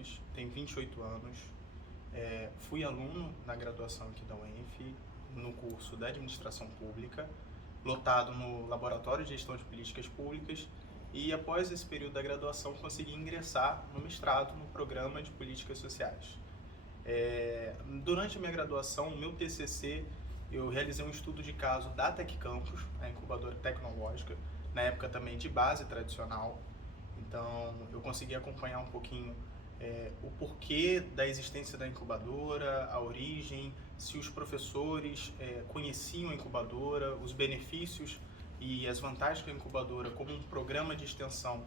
Lopes, tenho 28 anos, fui aluno na graduação aqui da UENF, no curso da Administração Pública, lotado no Laboratório de Gestão de Políticas Públicas, e após esse período da graduação consegui ingressar no mestrado no Programa de Políticas Sociais. Durante a minha graduação, o meu TCC, eu realizei um estudo de caso da Tec Campus, a incubadora tecnológica, na época também de base tradicional. Então eu consegui acompanhar um pouquinho o porquê da existência da incubadora, a origem, se os professores conheciam a incubadora, os benefícios e as vantagens que a incubadora como um programa de extensão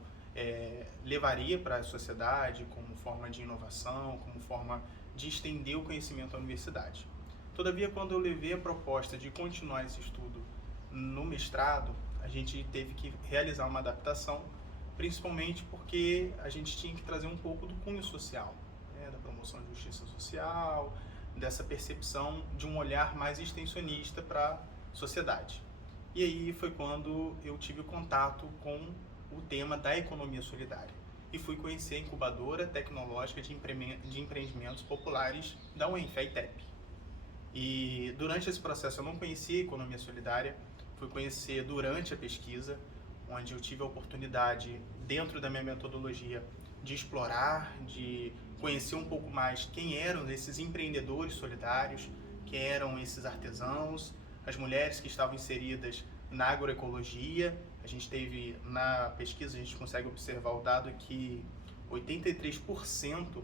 levaria para a sociedade como forma de inovação, como forma de estender o conhecimento à universidade. Todavia, quando eu levei a proposta de continuar esse estudo no mestrado, a gente teve que realizar uma adaptação, principalmente porque a gente tinha que trazer um pouco do cunho social, da promoção de justiça social, dessa percepção de um olhar mais extensionista para a sociedade. E aí foi quando eu tive o contato com o tema da economia solidária e fui conhecer a incubadora tecnológica de empreendimentos populares da UENF, a ITEP. E durante esse processo eu não conhecia a economia solidária, fui conhecer durante a pesquisa, onde eu tive a oportunidade, dentro da minha metodologia, de explorar, de conhecer um pouco mais quem eram esses empreendedores solidários, quem eram esses artesãos, as mulheres que estavam inseridas na agroecologia. A gente teve, na pesquisa, a gente consegue observar o dado que 83%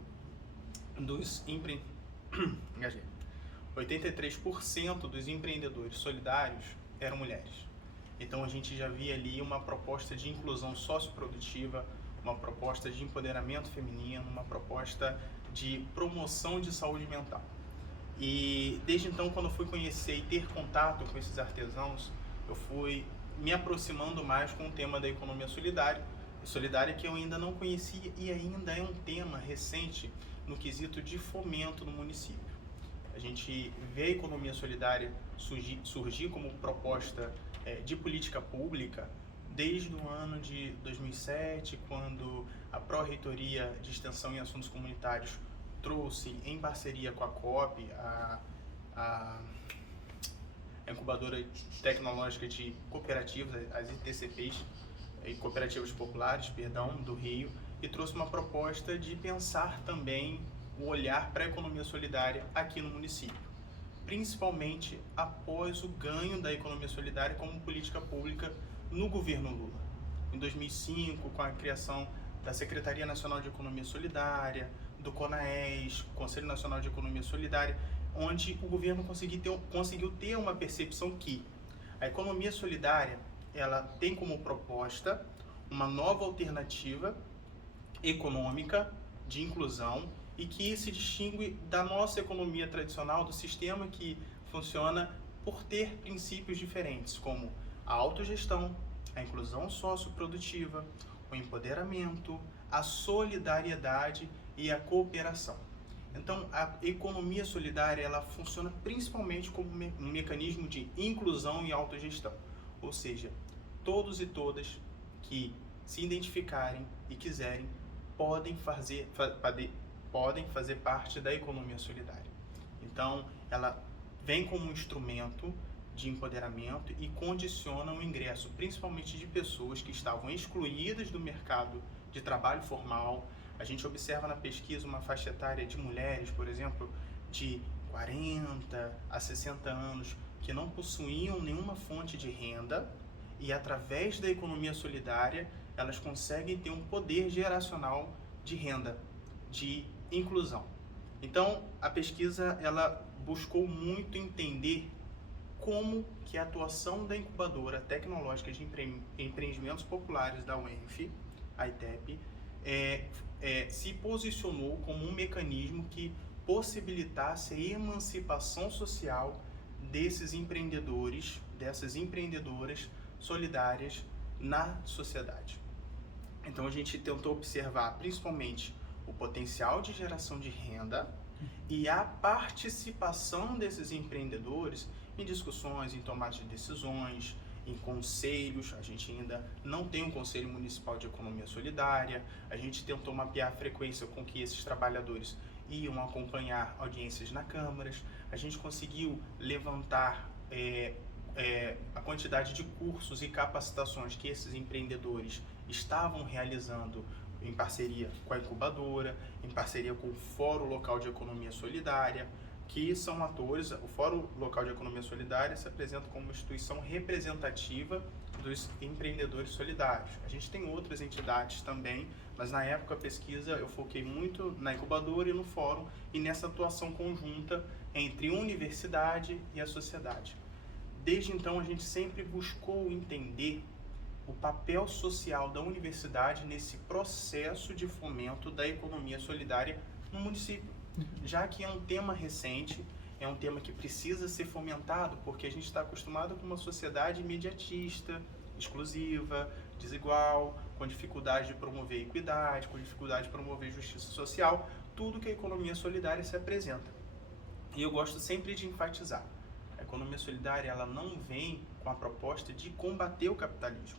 dos 83% dos empreendedores solidários eram mulheres. Então a gente já via ali uma proposta de inclusão socioprodutiva, uma proposta de empoderamento feminino, uma proposta de promoção de saúde mental. E desde então, quando eu fui conhecer e ter contato com esses artesãos, eu fui me aproximando mais com o tema da economia solidária que eu ainda não conhecia e ainda é um tema recente no quesito de fomento no município. A gente vê a economia solidária surgir como proposta de política pública desde o ano de 2007, quando a Pró-Reitoria de Extensão e Assuntos Comunitários trouxe, em parceria com a COP, a incubadora tecnológica de cooperativas, as ITCPs, Cooperativas Populares, do Rio, e trouxe uma proposta de pensar também o olhar para a economia solidária aqui no município, principalmente após o ganho da economia solidária como política pública no governo Lula. Em 2005, com a criação da Secretaria Nacional de Economia Solidária, do CONAES, Conselho Nacional de Economia Solidária, onde o governo conseguiu ter uma percepção que a economia solidária ela tem como proposta uma nova alternativa econômica de inclusão e que se distingue da nossa economia tradicional, do sistema que funciona por ter princípios diferentes, como a autogestão, a inclusão socioprodutiva, o empoderamento, a solidariedade e a cooperação. Então, a economia solidária ela funciona principalmente como um mecanismo de inclusão e autogestão, ou seja, todos e todas que se identificarem e quiserem podem fazer parte da economia solidária. Então, ela vem como um instrumento de empoderamento e condiciona o ingresso, principalmente de pessoas que estavam excluídas do mercado de trabalho formal. A gente observa na pesquisa uma faixa etária de mulheres, por exemplo, de 40 a 60 anos, que não possuíam nenhuma fonte de renda e, através da economia solidária, elas conseguem ter um poder geracional de renda, de inclusão. Então, a pesquisa ela buscou muito entender como que a atuação da incubadora tecnológica de empreendimentos populares da UENF, a ITEP, se posicionou como um mecanismo que possibilitasse a emancipação social desses empreendedores, dessas empreendedoras solidárias na sociedade. Então a gente tentou observar principalmente o potencial de geração de renda e a participação desses empreendedores em discussões, em tomada de decisões, em conselhos, a gente ainda não tem um Conselho Municipal de Economia Solidária, a gente tentou mapear a frequência com que esses trabalhadores iam acompanhar audiências na câmaras, a gente conseguiu levantar a quantidade de cursos e capacitações que esses empreendedores estavam realizando em parceria com a incubadora, em parceria com o Fórum Local de Economia Solidária, que são atores. O Fórum Local de Economia Solidária se apresenta como uma instituição representativa dos empreendedores solidários. A gente tem outras entidades também, mas na época da pesquisa eu foquei muito na incubadora e no fórum e nessa atuação conjunta entre universidade e a sociedade. Desde então a gente sempre buscou entender o papel social da universidade nesse processo de fomento da economia solidária no município, já que é um tema recente, é um tema que precisa ser fomentado, porque a gente está acostumado com uma sociedade imediatista, exclusiva, desigual, com dificuldade de promover equidade, com dificuldade de promover justiça social, tudo que a economia solidária se apresenta. E eu gosto sempre de enfatizar, a economia solidária ela não vem com a proposta de combater o capitalismo,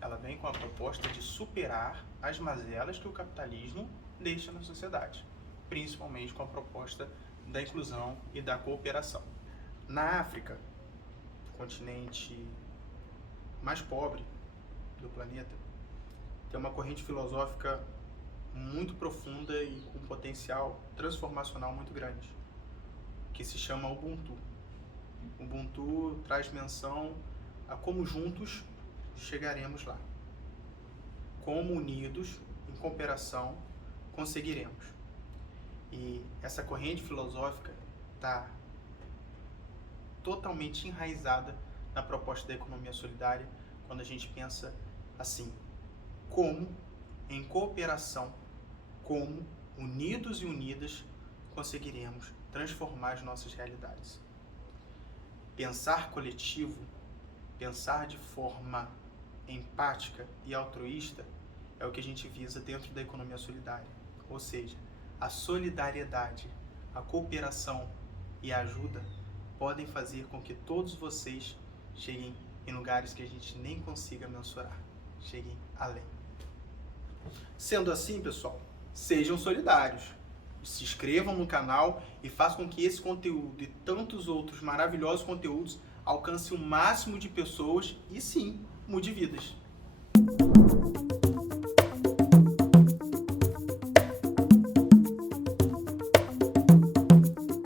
ela vem com a proposta de superar as mazelas que o capitalismo deixa na sociedade, principalmente com a proposta da inclusão e da cooperação. Na África, continente mais pobre do planeta, tem uma corrente filosófica muito profunda e com potencial transformacional muito grande, que se chama Ubuntu. Ubuntu traz menção a como juntos chegaremos lá, como unidos, em cooperação, conseguiremos. E essa corrente filosófica está totalmente enraizada na proposta da economia solidária, quando a gente pensa assim, como, em cooperação, como, unidos e unidas, conseguiremos transformar as nossas realidades. Pensar coletivo, pensar de forma empática e altruísta é o que a gente visa dentro da economia solidária, ou seja, a solidariedade, a cooperação e a ajuda podem fazer com que todos vocês cheguem em lugares que a gente nem consiga mensurar, cheguem além. Sendo assim, pessoal, sejam solidários, se inscrevam no canal e façam com que esse conteúdo e tantos outros maravilhosos conteúdos alcance o máximo de pessoas e sim, mude vidas.